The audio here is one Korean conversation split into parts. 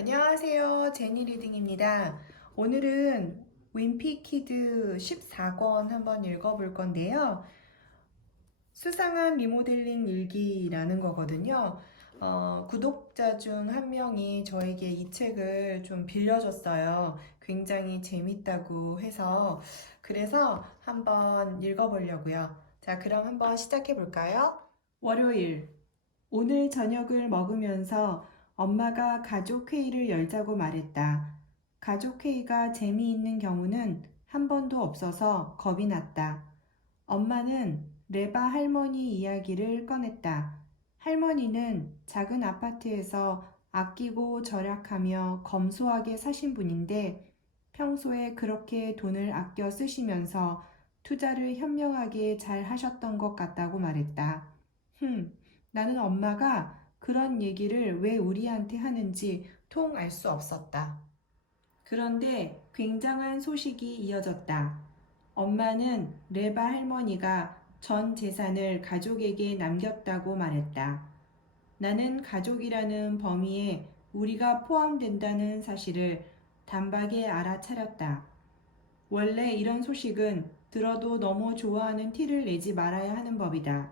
안녕하세요. 제니 리딩입니다. 오늘은 윈피키드 14권 한번 읽어볼 건데요. 수상한 리모델링 일기라는 거거든요. 구독자 중 한 명이 저에게 이 책을 좀 빌려줬어요. 굉장히 재밌다고 해서 그래서 한번 읽어보려고요. 자, 그럼 한번 시작해 볼까요? 월요일, 오늘 저녁을 먹으면서 엄마가 가족회의를 열자고 말했다. 가족회의가 재미있는 경우는 한 번도 없어서 겁이 났다. 엄마는 레바 할머니 이야기를 꺼냈다. 할머니는 작은 아파트에서 아끼고 절약하며 검소하게 사신 분인데 평소에 그렇게 돈을 아껴 쓰시면서 투자를 현명하게 잘 하셨던 것 같다고 말했다. 나는 엄마가 그런 얘기를 왜 우리한테 하는지 통 알 수 없었다. 그런데 굉장한 소식이 이어졌다. 엄마는 레바 할머니가 전 재산을 가족에게 남겼다고 말했다. 나는 가족이라는 범위에 우리가 포함된다는 사실을 단박에 알아차렸다. 원래 이런 소식은 들어도 너무 좋아하는 티를 내지 말아야 하는 법이다.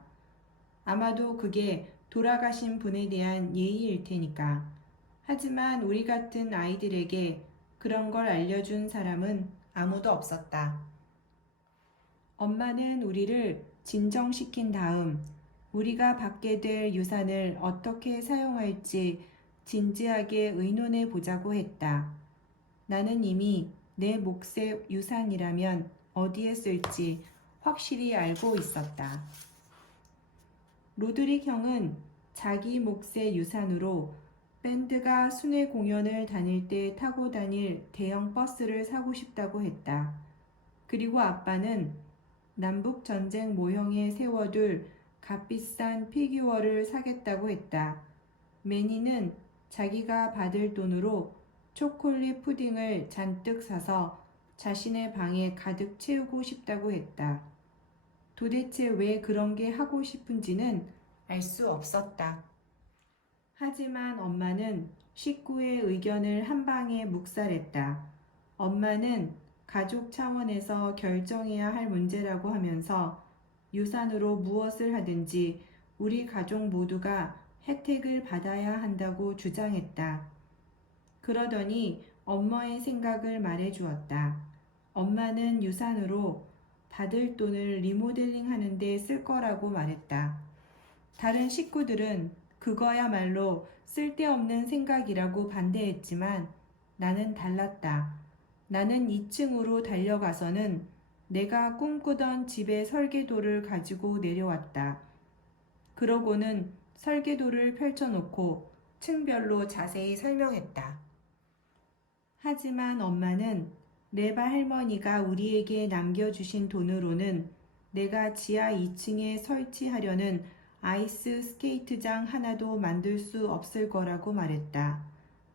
아마도 그게 돌아가신 분에 대한 예의일 테니까. 하지만 우리 같은 아이들에게 그런 걸 알려준 사람은 아무도 없었다. 엄마는 우리를 진정시킨 다음 우리가 받게 될 유산을 어떻게 사용할지 진지하게 의논해 보자고 했다. 나는 이미 내 몫의 유산이라면 어디에 쓸지 확실히 알고 있었다. 로드릭 형은 자기 몫의 유산으로 밴드가 순회 공연을 다닐 때 타고 다닐 대형 버스를 사고 싶다고 했다. 그리고 아빠는 남북전쟁 모형에 세워둘 값비싼 피규어를 사겠다고 했다. 매니는 자기가 받을 돈으로 초콜릿 푸딩을 잔뜩 사서 자신의 방에 가득 채우고 싶다고 했다. 도대체 왜 그런 게 하고 싶은지는 알 수 없었다. 하지만 엄마는 식구의 의견을 한 방에 묵살했다. 엄마는 가족 차원에서 결정해야 할 문제라고 하면서 유산으로 무엇을 하든지 우리 가족 모두가 혜택을 받아야 한다고 주장했다. 그러더니 엄마의 생각을 말해 주었다. 엄마는 유산으로 받을 돈을 리모델링 하는데 쓸 거라고 말했다. 다른 식구들은 그거야말로 쓸데없는 생각이라고 반대했지만 나는 달랐다. 나는 2층으로 달려가서는 내가 꿈꾸던 집의 설계도를 가지고 내려왔다. 그러고는 설계도를 펼쳐놓고 층별로 자세히 설명했다. 하지만 엄마는 레바 할머니가 우리에게 남겨주신 돈으로는 내가 지하 2층에 설치하려는 아이스 스케이트장 하나도 만들 수 없을 거라고 말했다.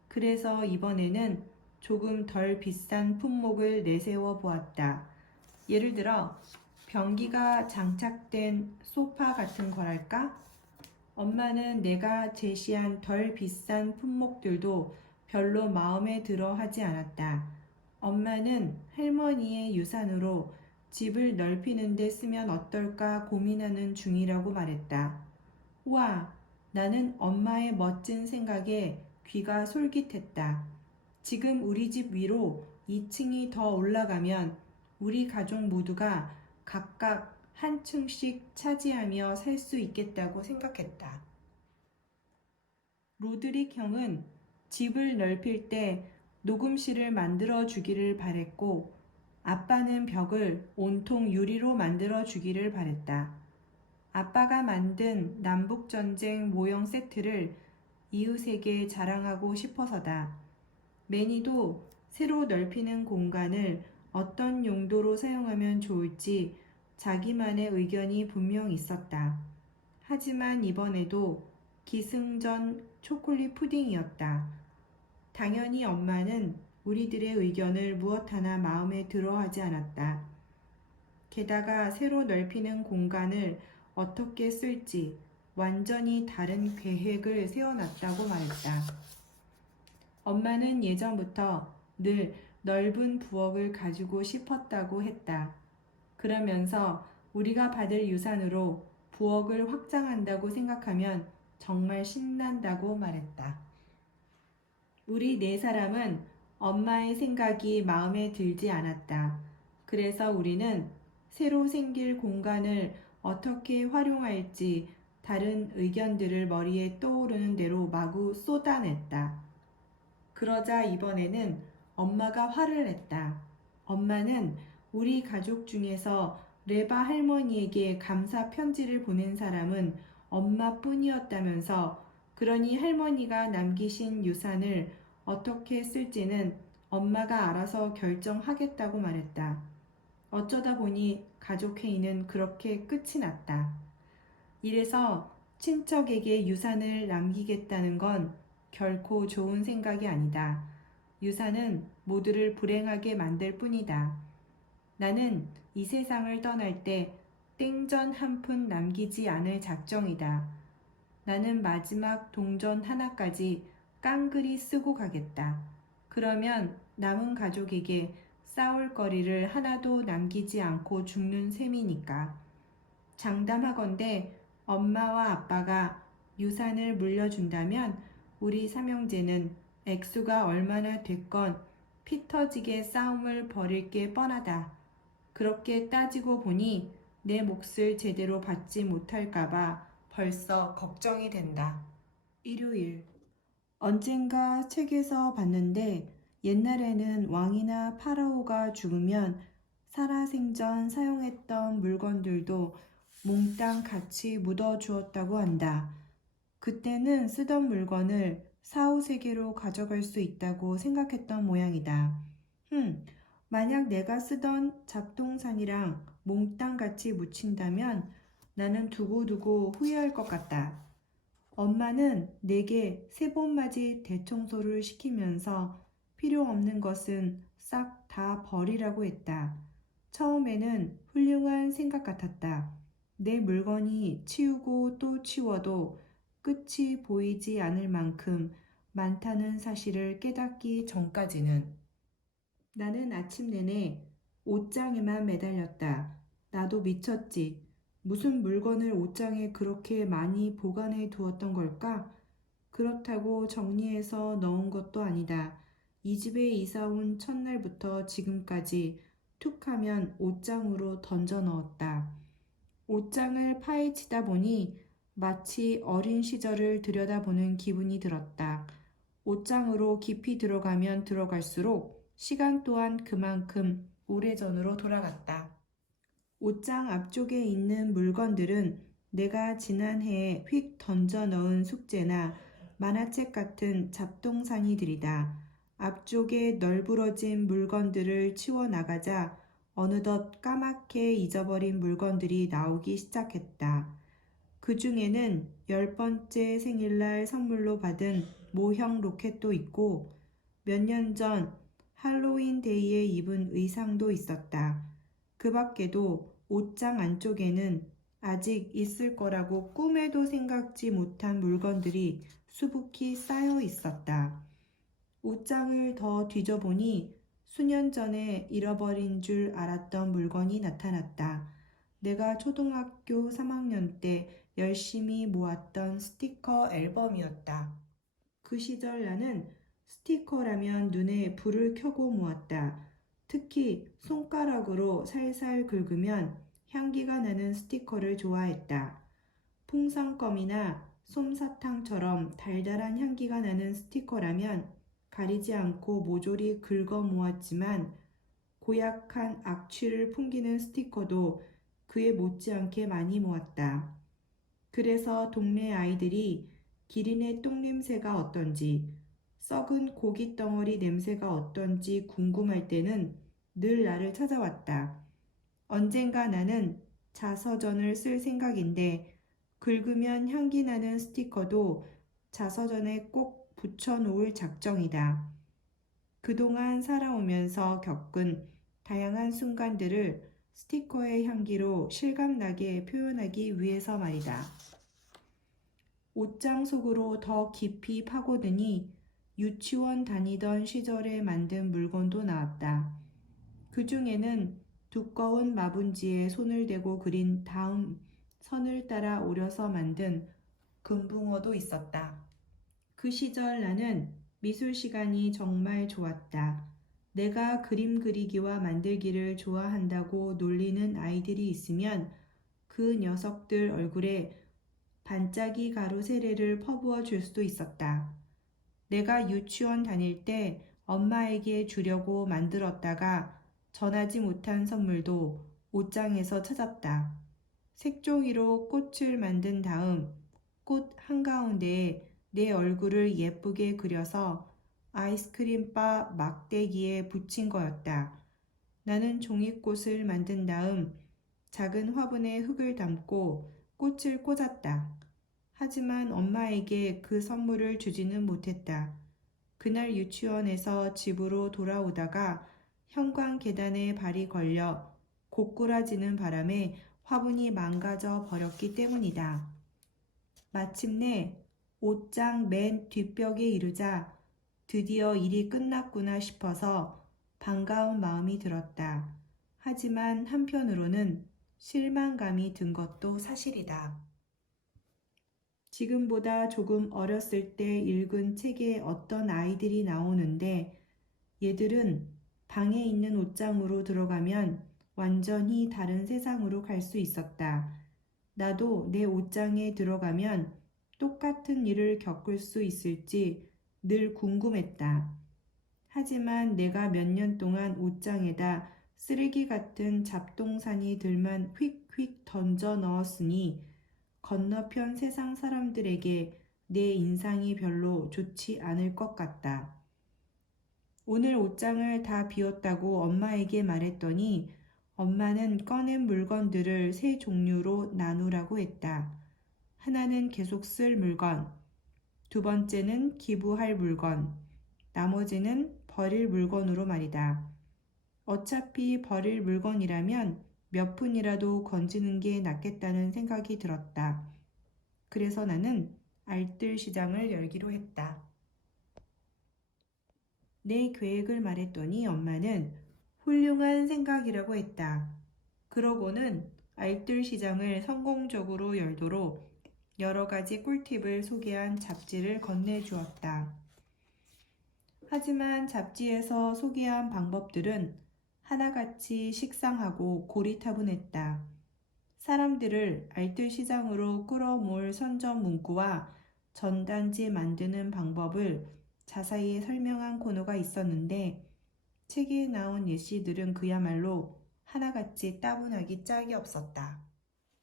그래서 이번에는 조금 덜 비싼 품목을 내세워 보았다. 예를 들어 변기가 장착된 소파 같은 거랄까? 엄마는 내가 제시한 덜 비싼 품목들도 별로 마음에 들어 하지 않았다. 엄마는 할머니의 유산으로 집을 넓히는 데 쓰면 어떨까 고민하는 중이라고 말했다. 와, 나는 엄마의 멋진 생각에 귀가 솔깃했다. 지금 우리 집 위로 2층이 더 올라가면 우리 가족 모두가 각각 한 층씩 차지하며 살 수 있겠다고 생각했다. 로드릭 형은 집을 넓힐 때 녹음실을 만들어 주기를 바랬고 아빠는 벽을 온통 유리로 만들어 주기를 바랬다. 아빠가 만든 남북전쟁 모형 세트를 이웃에게 자랑하고 싶어서다. 매니도 새로 넓히는 공간을 어떤 용도로 사용하면 좋을지 자기만의 의견이 분명 있었다. 하지만 이번에도 기승전 초콜릿 푸딩이었다. 당연히 엄마는 우리들의 의견을 무엇 하나 마음에 들어하지 않았다. 게다가 새로 넓히는 공간을 어떻게 쓸지 완전히 다른 계획을 세워놨다고 말했다. 엄마는 예전부터 늘 넓은 부엌을 가지고 싶었다고 했다. 그러면서 우리가 받을 유산으로 부엌을 확장한다고 생각하면 정말 신난다고 말했다. 우리 네 사람은 엄마의 생각이 마음에 들지 않았다. 그래서 우리는 새로 생길 공간을 어떻게 활용할지 다른 의견들을 머리에 떠오르는 대로 마구 쏟아냈다. 그러자 이번에는 엄마가 화를 냈다. 엄마는 우리 가족 중에서 레바 할머니에게 감사 편지를 보낸 사람은 엄마뿐이었다면서, 그러니 할머니가 남기신 유산을 어떻게 쓸지는 엄마가 알아서 결정하겠다고 말했다. 어쩌다 보니 가족 회의는 그렇게 끝이 났다. 이래서 친척에게 유산을 남기겠다는 건 결코 좋은 생각이 아니다. 유산은 모두를 불행하게 만들 뿐이다. 나는 이 세상을 떠날 때 땡전 한 푼 남기지 않을 작정이다. 나는 마지막 동전 하나까지 깡그리 쓰고 가겠다. 그러면 남은 가족에게 싸울 거리를 하나도 남기지 않고 죽는 셈이니까. 장담하건대 엄마와 아빠가 유산을 물려준다면 우리 삼형제는 액수가 얼마나 됐건 피 터지게 싸움을 벌일 게 뻔하다. 그렇게 따지고 보니 내 몫을 제대로 받지 못할까봐 벌써 걱정이 된다. 일요일. 언젠가 책에서 봤는데 옛날에는 왕이나 파라오가 죽으면 살아생전 사용했던 물건들도 몽땅 같이 묻어주었다고 한다. 그때는 쓰던 물건을 사후세계로 가져갈 수 있다고 생각했던 모양이다. 만약 내가 쓰던 잡동산이랑 몽땅 같이 묻힌다면 나는 두고두고 후회할 것 같다. 엄마는 내게 세번맞이 대청소를 시키면서 필요 없는 것은 싹 다 버리라고 했다. 처음에는 훌륭한 생각 같았다. 내 물건이 치우고 또 치워도 끝이 보이지 않을 만큼 많다는 사실을 깨닫기 전까지는. 나는 아침 내내 옷장에만 매달렸다. 나도 미쳤지. 무슨 물건을 옷장에 그렇게 많이 보관해 두었던 걸까? 그렇다고 정리해서 넣은 것도 아니다. 이 집에 이사 온 첫날부터 지금까지 툭 하면 옷장으로 던져 넣었다. 옷장을 파헤치다 보니 마치 어린 시절을 들여다보는 기분이 들었다. 옷장으로 깊이 들어가면 들어갈수록 시간 또한 그만큼 오래전으로 돌아갔다. 옷장 앞쪽에 있는 물건들은 내가 지난해에 휙 던져 넣은 숙제나 만화책 같은 잡동사니들이다. 앞쪽에 널브러진 물건들을 치워 나가자 어느덧 까맣게 잊어버린 물건들이 나오기 시작했다. 그 중에는 10번째 생일날 선물로 받은 모형 로켓도 있고 몇 년 전 할로윈 데이에 입은 의상도 있었다. 그 밖에도 옷장 안쪽에는 아직 있을 거라고 꿈에도 생각지 못한 물건들이 수북히 쌓여 있었다. 옷장을 더 뒤져보니 수년 전에 잃어버린 줄 알았던 물건이 나타났다. 내가 초등학교 3학년 때 열심히 모았던 스티커 앨범이었다. 그 시절 나는 스티커라면 눈에 불을 켜고 모았다. 특히 손가락으로 살살 긁으면 향기가 나는 스티커를 좋아했다. 풍선껌이나 솜사탕처럼 달달한 향기가 나는 스티커라면 가리지 않고 모조리 긁어 모았지만 고약한 악취를 풍기는 스티커도 그에 못지않게 많이 모았다. 그래서 동네 아이들이 기린의 똥냄새가 어떤지, 썩은 고기 덩어리 냄새가 어떤지 궁금할 때는 늘 나를 찾아왔다. 언젠가 나는 자서전을 쓸 생각인데 긁으면 향기 나는 스티커도 자서전에 꼭 붙여놓을 작정이다. 그동안 살아오면서 겪은 다양한 순간들을 스티커의 향기로 실감나게 표현하기 위해서 말이다. 옷장 속으로 더 깊이 파고드니 유치원 다니던 시절에 만든 물건도 나왔다. 그 중에는 두꺼운 마분지에 손을 대고 그린 다음 선을 따라 오려서 만든 금붕어도 있었다. 그 시절 나는 미술 시간이 정말 좋았다. 내가 그림 그리기와 만들기를 좋아한다고 놀리는 아이들이 있으면 그 녀석들 얼굴에 반짝이 가루 세례를 퍼부어 줄 수도 있었다. 내가 유치원 다닐 때 엄마에게 주려고 만들었다가 전하지 못한 선물도 옷장에서 찾았다. 색종이로 꽃을 만든 다음 꽃 한가운데에 내 얼굴을 예쁘게 그려서 아이스크림바 막대기에 붙인 거였다. 나는 종이꽃을 만든 다음 작은 화분에 흙을 담고 꽃을 꽂았다. 하지만 엄마에게 그 선물을 주지는 못했다. 그날 유치원에서 집으로 돌아오다가 현관 계단에 발이 걸려 고꾸라지는 바람에 화분이 망가져 버렸기 때문이다. 마침내 옷장 맨 뒷벽에 이르자 드디어 일이 끝났구나 싶어서 반가운 마음이 들었다. 하지만 한편으로는 실망감이 든 것도 사실이다. 지금보다 조금 어렸을 때 읽은 책에 어떤 아이들이 나오는데 얘들은 방에 있는 옷장으로 들어가면 완전히 다른 세상으로 갈 수 있었다. 나도 내 옷장에 들어가면 똑같은 일을 겪을 수 있을지 늘 궁금했다. 하지만 내가 몇 년 동안 옷장에다 쓰레기 같은 잡동사니 들만 휙휙 던져 넣었으니 건너편 세상 사람들에게 내 인상이 별로 좋지 않을 것 같다. 오늘 옷장을 다 비웠다고 엄마에게 말했더니 엄마는 꺼낸 물건들을 세 종류로 나누라고 했다. 하나는 계속 쓸 물건, 두 번째는 기부할 물건, 나머지는 버릴 물건으로 말이다. 어차피 버릴 물건이라면 몇 푼이라도 건지는 게 낫겠다는 생각이 들었다. 그래서 나는 알뜰 시장을 열기로 했다. 내 계획을 말했더니 엄마는 훌륭한 생각이라고 했다. 그러고는 알뜰 시장을 성공적으로 열도록 여러 가지 꿀팁을 소개한 잡지를 건네주었다. 하지만 잡지에서 소개한 방법들은 하나같이 식상하고 고리타분했다. 사람들을 알뜰 시장으로 끌어모을 선전 문구와 전단지 만드는 방법을 자세히 설명한 코너가 있었는데 책에 나온 예시들은 그야말로 하나같이 따분하기 짝이 없었다.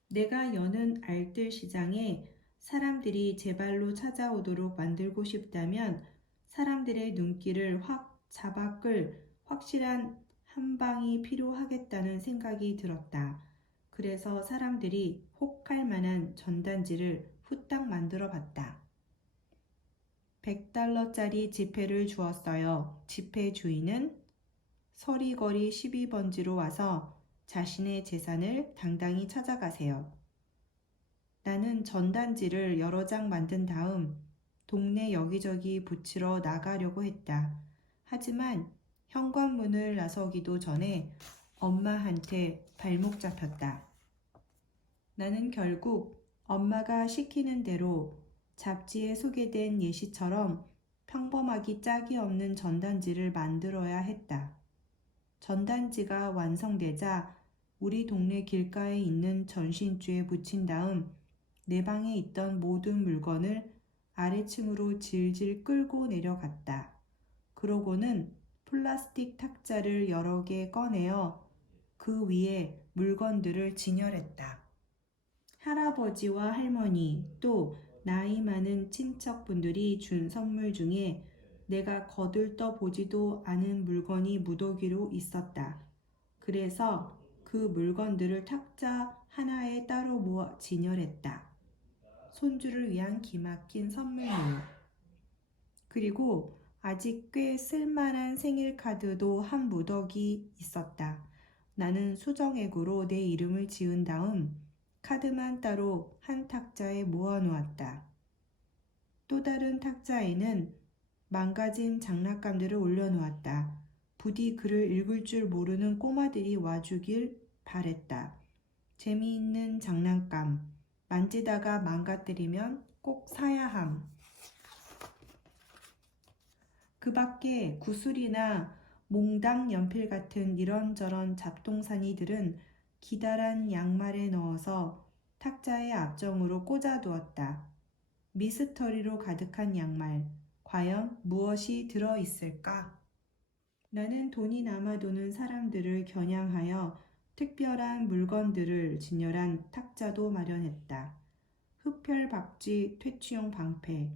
내가 여는 알뜰 시장에 사람들이 제 발로 찾아오도록 만들고 싶다면 사람들의 눈길을 확 잡아 끌 확실한 한 방이 필요하겠다는 생각이 들었다. 그래서 사람들이 혹할 만한 전단지를 후딱 만들어 봤다. 100달러짜리 지폐를 주었어요. 지폐 주인은 서리거리 12번지로 와서 자신의 재산을 당당히 찾아가세요. 나는 전단지를 여러 장 만든 다음 동네 여기저기 붙이러 나가려고 했다. 하지만 현관문을 나서기도 전에 엄마한테 발목 잡혔다. 나는 결국 엄마가 시키는 대로 잡지에 소개된 예시처럼 평범하기 짝이 없는 전단지를 만들어야 했다. 전단지가 완성되자 우리 동네 길가에 있는 전신주에 붙인 다음 내 방에 있던 모든 물건을 아래층으로 질질 끌고 내려갔다. 그러고는 플라스틱 탁자를 여러 개 꺼내어 그 위에 물건들을 진열했다. 할아버지와 할머니 또 나이 많은 친척분들이 준 선물 중에 내가 거들떠 보지도 않은 물건이 무더기로 있었다. 그래서 그 물건들을 탁자 하나에 따로 모아 진열했다. 손주를 위한 기막힌 선물로. 그리고 아직 꽤 쓸만한 생일 카드도 한 무더기 있었다. 나는 수정액으로 내 이름을 지은 다음 카드만 따로 한 탁자에 모아 놓았다. 또 다른 탁자에는 망가진 장난감들을 올려놓았다. 부디 글을 읽을 줄 모르는 꼬마들이 와주길 바랬다. 재미있는 장난감, 만지다가 망가뜨리면 꼭 사야 함. 그 밖에 구슬이나 몽당 연필 같은 이런저런 잡동사니들은 기다란 양말에 넣어서 탁자의 앞정으로 꽂아두었다. 미스터리로 가득한 양말, 과연 무엇이 들어있을까? 나는 돈이 남아도는 사람들을 겨냥하여 특별한 물건들을 진열한 탁자도 마련했다. 흡혈박쥐 퇴치용 방패,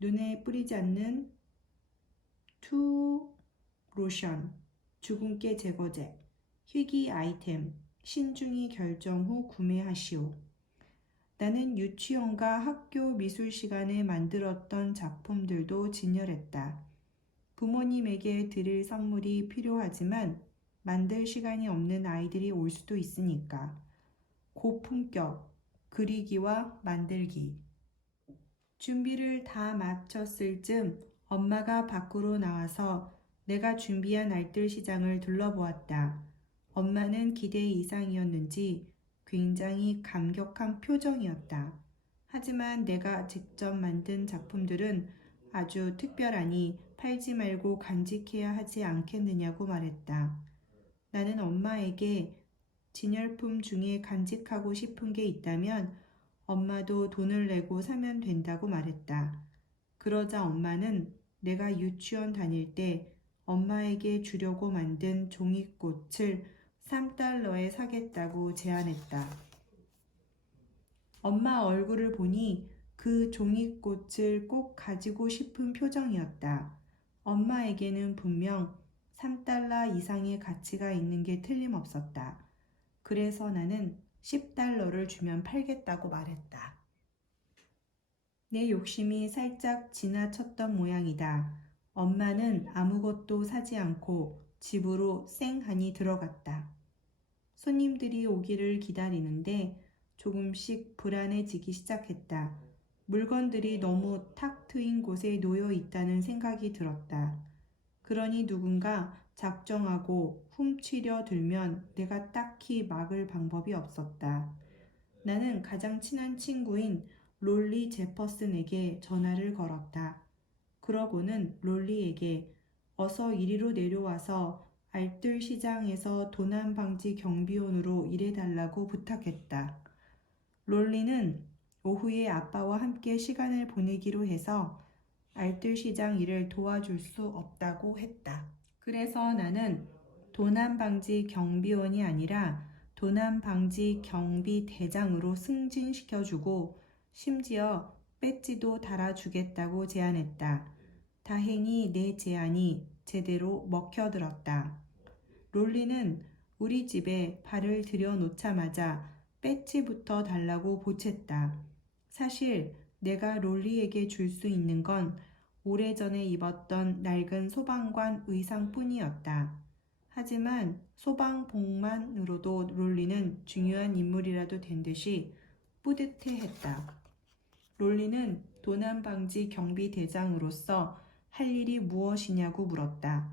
눈에 뿌리지 않는 투 로션, 주근깨 제거제, 희귀 아이템, 신중히 결정 후 구매하시오. 나는 유치원과 학교 미술 시간에 만들었던 작품들도 진열했다. 부모님에게 드릴 선물이 필요하지만 만들 시간이 없는 아이들이 올 수도 있으니까. 고품격, 그리기와 만들기. 준비를 다 마쳤을 즈음 엄마가 밖으로 나와서 내가 준비한 알뜰 시장을 둘러보았다. 엄마는 기대 이상이었는지 굉장히 감격한 표정이었다. 하지만 내가 직접 만든 작품들은 아주 특별하니 팔지 말고 간직해야 하지 않겠느냐고 말했다. 나는 엄마에게 진열품 중에 간직하고 싶은 게 있다면 엄마도 돈을 내고 사면 된다고 말했다. 그러자 엄마는 내가 유치원 다닐 때 엄마에게 주려고 만든 종이꽃을 $3에 사겠다고 제안했다. 엄마 얼굴을 보니 그 종이꽃을 꼭 가지고 싶은 표정이었다. 엄마에게는 분명 $3 이상의 가치가 있는 게 틀림없었다. 그래서 나는 $10를 주면 팔겠다고 말했다. 내 욕심이 살짝 지나쳤던 모양이다. 엄마는 아무것도 사지 않고 집으로 쌩하니 들어갔다. 손님들이 오기를 기다리는데 조금씩 불안해지기 시작했다. 물건들이 너무 탁 트인 곳에 놓여 있다는 생각이 들었다. 그러니 누군가 작정하고 훔치려 들면 내가 딱히 막을 방법이 없었다. 나는 가장 친한 친구인 롤리 제퍼슨에게 전화를 걸었다. 그러고는 롤리에게 어서 이리로 내려와서 알뜰 시장에서 도난 방지 경비원으로 일해달라고 부탁했다. 롤리는 오후에 아빠와 함께 시간을 보내기로 해서 알뜰 시장 일을 도와줄 수 없다고 했다. 그래서 나는 도난 방지 경비원이 아니라 도난 방지 경비 대장으로 승진시켜주고 심지어 배지도 달아주겠다고 제안했다. 다행히 내 제안이 제대로 먹혀들었다. 롤리는 우리 집에 발을 들여놓자마자 배지부터 달라고 보챘다. 사실 내가 롤리에게 줄 수 있는 건 오래전에 입었던 낡은 소방관 의상뿐이었다. 하지만 소방복만으로도 롤리는 중요한 인물이라도 된 듯이 뿌듯해했다. 롤리는 도난방지 경비대장으로서 할 일이 무엇이냐고 물었다.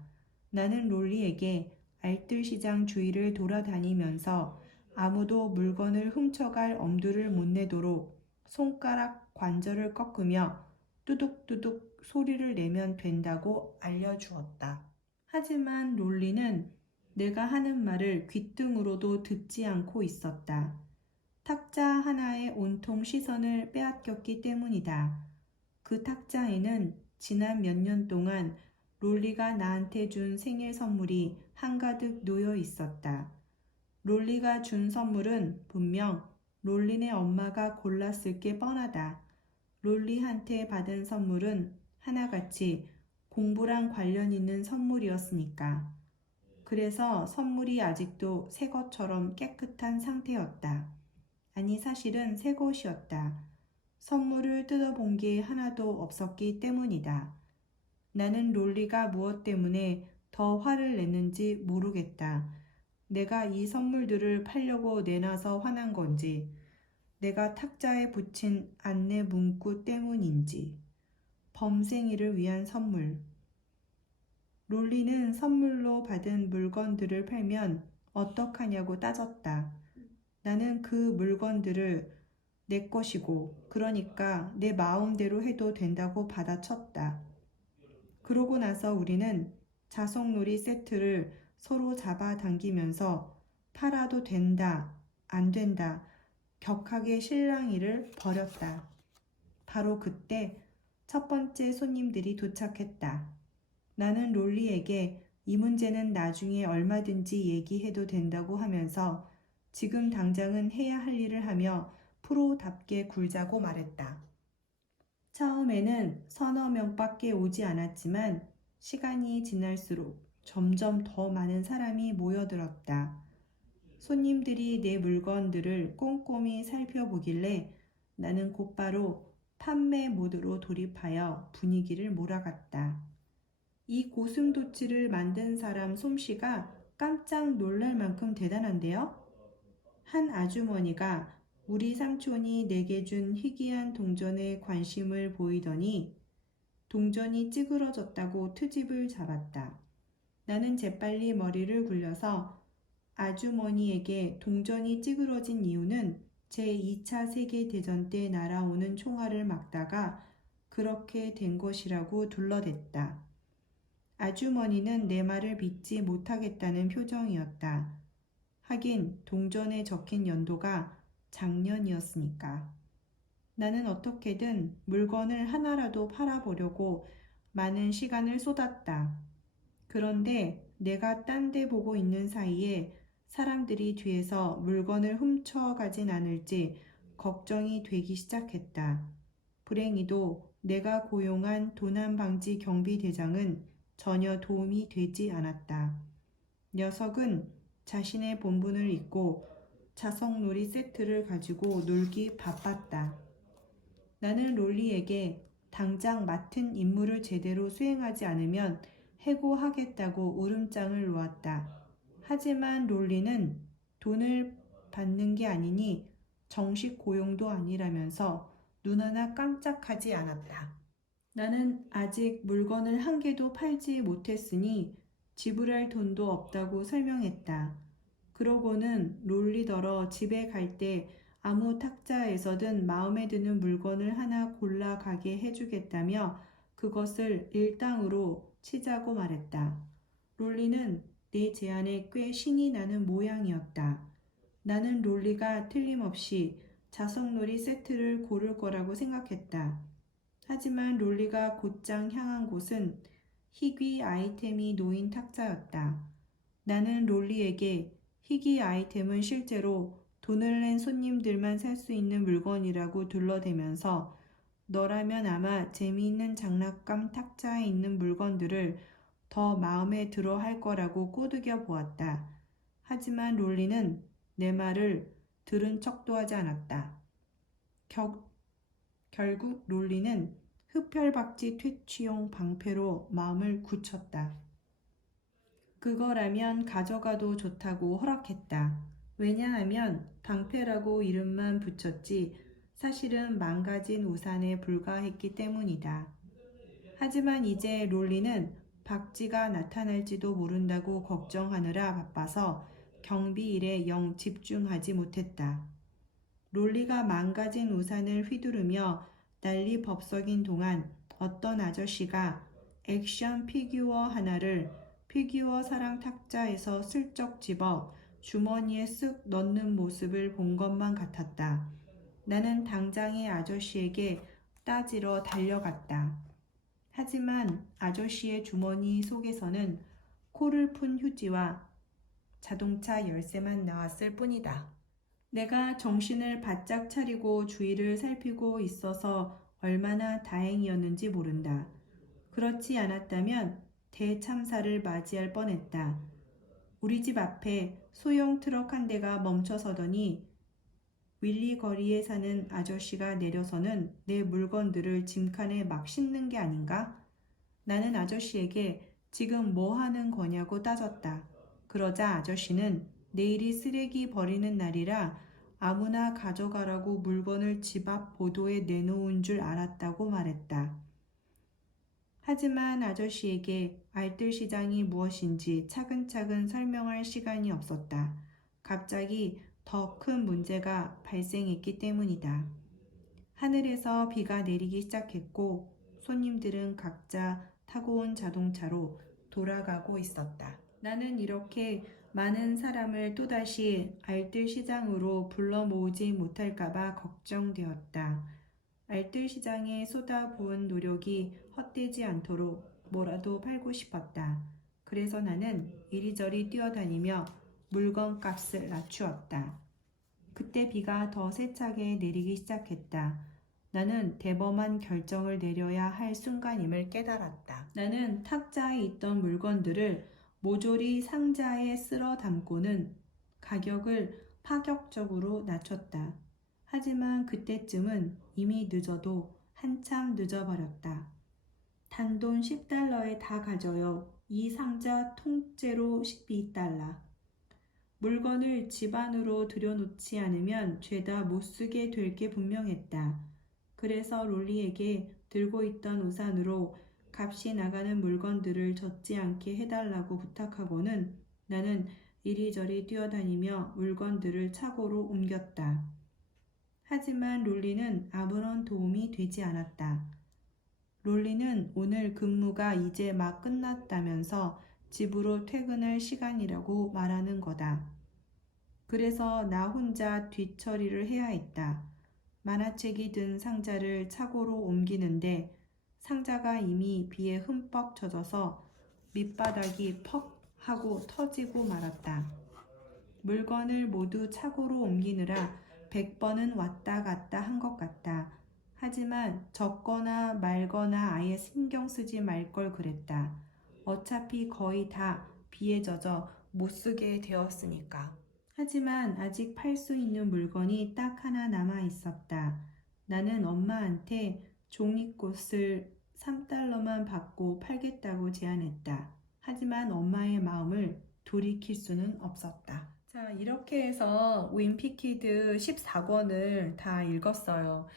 나는 롤리에게 알뜰시장 주위를 돌아다니면서 아무도 물건을 훔쳐갈 엄두를 못 내도록 손가락 관절을 꺾으며 뚜둑뚜둑 소리를 내면 된다고 알려주었다. 하지만 롤리는 내가 하는 말을 귓등으로도 듣지 않고 있었다. 탁자 하나에 온통 시선을 빼앗겼기 때문이다. 그 탁자에는 지난 몇 년 동안 롤리가 나한테 준 생일 선물이 한가득 놓여 있었다. 롤리가 준 선물은 분명 롤리네 엄마가 골랐을 게 뻔하다. 롤리한테 받은 선물은 하나같이 공부랑 관련 있는 선물이었으니까. 그래서 선물이 아직도 새 것처럼 깨끗한 상태였다. 아니 사실은 새 것이었다. 선물을 뜯어본 게 하나도 없었기 때문이다. 나는 롤리가 무엇 때문에 더 화를 냈는지 모르겠다. 내가 이 선물들을 팔려고 내놔서 화난 건지, 내가 탁자에 붙인 안내 문구 때문인지. 범생이를 위한 선물. 롤리는 선물로 받은 물건들을 팔면 어떡하냐고 따졌다. 나는 그 물건들을 내 것이고, 그러니까 내 마음대로 해도 된다고 받아쳤다. 그러고 나서 우리는 자석놀이 세트를 서로 잡아당기면서 팔아도 된다, 안 된다, 격하게 실랑이를 벌였다. 바로 그때 첫 번째 손님들이 도착했다. 나는 롤리에게 이 문제는 나중에 얼마든지 얘기해도 된다고 하면서 지금 당장은 해야 할 일을 하며 프로답게 굴자고 말했다. 처음에는 서너 명밖에 오지 않았지만 시간이 지날수록 점점 더 많은 사람이 모여들었다. 손님들이 내 물건들을 꼼꼼히 살펴보길래 나는 곧바로 판매 모드로 돌입하여 분위기를 몰아갔다. 이 고슴도치를 만든 사람 솜씨가 깜짝 놀랄 만큼 대단한데요? 한 아주머니가 우리 삼촌이 내게 준 희귀한 동전에 관심을 보이더니 동전이 찌그러졌다고 트집을 잡았다. 나는 재빨리 머리를 굴려서 아주머니에게 동전이 찌그러진 이유는 제2차 세계대전 때 날아오는 총알을 막다가 그렇게 된 것이라고 둘러댔다. 아주머니는 내 말을 믿지 못하겠다는 표정이었다. 하긴 동전에 적힌 연도가 작년이었으니까. 나는 어떻게든 물건을 하나라도 팔아보려고 많은 시간을 쏟았다. 그런데 내가 딴 데 보고 있는 사이에 사람들이 뒤에서 물건을 훔쳐가진 않을지 걱정이 되기 시작했다. 불행히도 내가 고용한 도난방지 경비대장은 전혀 도움이 되지 않았다. 녀석은 자신의 본분을 잊고 자석놀이 세트를 가지고 놀기 바빴다. 나는 롤리에게 당장 맡은 임무를 제대로 수행하지 않으면 해고하겠다고 울음장을 놓았다. 하지만 롤리는 돈을 받는 게 아니니 정식 고용도 아니라면서 눈 하나 깜짝하지 않았다. 나는 아직 물건을 한 개도 팔지 못했으니 지불할 돈도 없다고 설명했다. 그러고는 롤리더러 집에 갈 때 아무 탁자에서든 마음에 드는 물건을 하나 골라가게 해주겠다며 그것을 일당으로 치자고 말했다. 롤리는 내 제안에 꽤 신이 나는 모양이었다. 나는 롤리가 틀림없이 자석놀이 세트를 고를 거라고 생각했다. 하지만 롤리가 곧장 향한 곳은 희귀 아이템이 놓인 탁자였다. 나는 롤리에게 희귀 아이템은 실제로 돈을 낸 손님들만 살 수 있는 물건이라고 둘러대면서 너라면 아마 재미있는 장난감 탁자에 있는 물건들을 더 마음에 들어 할 거라고 꼬드겨 보았다. 하지만 롤리는 내 말을 들은 척도 하지 않았다. 결국 롤리는 흡혈박쥐 퇴치용 방패로 마음을 굳혔다. 그거라면 가져가도 좋다고 허락했다. 왜냐하면 방패라고 이름만 붙였지 사실은 망가진 우산에 불과했기 때문이다. 하지만 이제 롤리는 박쥐가 나타날지도 모른다고 걱정하느라 바빠서 경비 일에 영 집중하지 못했다. 롤리가 망가진 우산을 휘두르며 난리 법석인 동안 어떤 아저씨가 액션 피규어 하나를 피규어 사랑 탁자에서 슬쩍 집어 주머니에 쓱 넣는 모습을 본 것만 같았다. 나는 당장의 아저씨에게 따지러 달려갔다. 하지만 아저씨의 주머니 속에서는 코를 푼 휴지와 자동차 열쇠만 나왔을 뿐이다. 내가 정신을 바짝 차리고 주위를 살피고 있어서 얼마나 다행이었는지 모른다. 그렇지 않았다면 대참사를 맞이할 뻔했다. 우리 집 앞에 소형 트럭 한 대가 멈춰서더니 윌리 거리에 사는 아저씨가 내려서는 내 물건들을 짐칸에 막 싣는 게 아닌가? 나는 아저씨에게 지금 뭐 하는 거냐고 따졌다. 그러자 아저씨는 내일이 쓰레기 버리는 날이라 아무나 가져가라고 물건을 집 앞 보도에 내놓은 줄 알았다고 말했다. 하지만 아저씨에게 알뜰시장이 무엇인지 차근차근 설명할 시간이 없었다. 갑자기 더 큰 문제가 발생했기 때문이다. 하늘에서 비가 내리기 시작했고 손님들은 각자 타고 온 자동차로 돌아가고 있었다. 나는 이렇게 많은 사람을 또다시 알뜰시장으로 불러 모으지 못할까봐 걱정되었다. 알뜰시장에 쏟아부은 노력이 헛되지 않도록 뭐라도 팔고 싶었다. 그래서 나는 이리저리 뛰어다니며 물건값을 낮추었다. 그때 비가 더 세차게 내리기 시작했다. 나는 대범한 결정을 내려야 할 순간임을 깨달았다. 나는 탁자에 있던 물건들을 모조리 상자에 쓸어 담고는 가격을 파격적으로 낮췄다. 하지만 그때쯤은 이미 늦어도 한참 늦어버렸다. 단돈 10달러에 다 가져요. 이 상자 통째로 12달러. 물건을 집 안으로 들여놓지 않으면 죄다 못쓰게 될 게 분명했다. 그래서 롤리에게 들고 있던 우산으로 값이 나가는 물건들을 젖지 않게 해달라고 부탁하고는 나는 이리저리 뛰어다니며 물건들을 차고로 옮겼다. 하지만 롤리는 아무런 도움이 되지 않았다. 롤리는 오늘 근무가 이제 막 끝났다면서 집으로 퇴근할 시간이라고 말하는 거다. 그래서 나 혼자 뒷처리를 해야 했다. 만화책이 든 상자를 차고로 옮기는데 상자가 이미 비에 흠뻑 젖어서 밑바닥이 퍽 하고 터지고 말았다. 물건을 모두 차고로 옮기느라 100번은 왔다 갔다 한 것 같다. 하지만 적거나 말거나 아예 신경 쓰지 말 걸 그랬다. 어차피 거의 다 비에 젖어 못 쓰게 되었으니까. 하지만 아직 팔 수 있는 물건이 딱 하나 남아 있었다. 나는 엄마한테 종이꽃을 3달러만 받고 팔겠다고 제안했다. 하지만 엄마의 마음을 돌이킬 수는 없었다. 자, 이렇게 해서 윈피키드 14권을 다 읽었어요.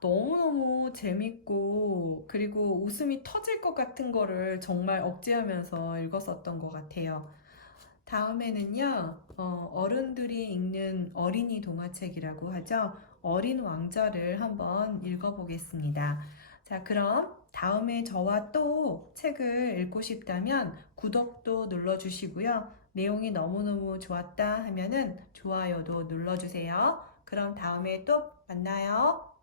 너무너무 재밌고 그리고 웃음이 터질 것 같은 거를 정말 억제하면서 읽었었던 것 같아요. 다음에는요, 어른들이 읽는 어린이 동화책이라고 하죠. 어린 왕자를 한번 읽어보겠습니다. 자, 그럼 다음에 저와 또 책을 읽고 싶다면 구독도 눌러주시고요. 내용이 너무너무 좋았다 하면은 좋아요도 눌러주세요. 그럼 다음에 또 만나요.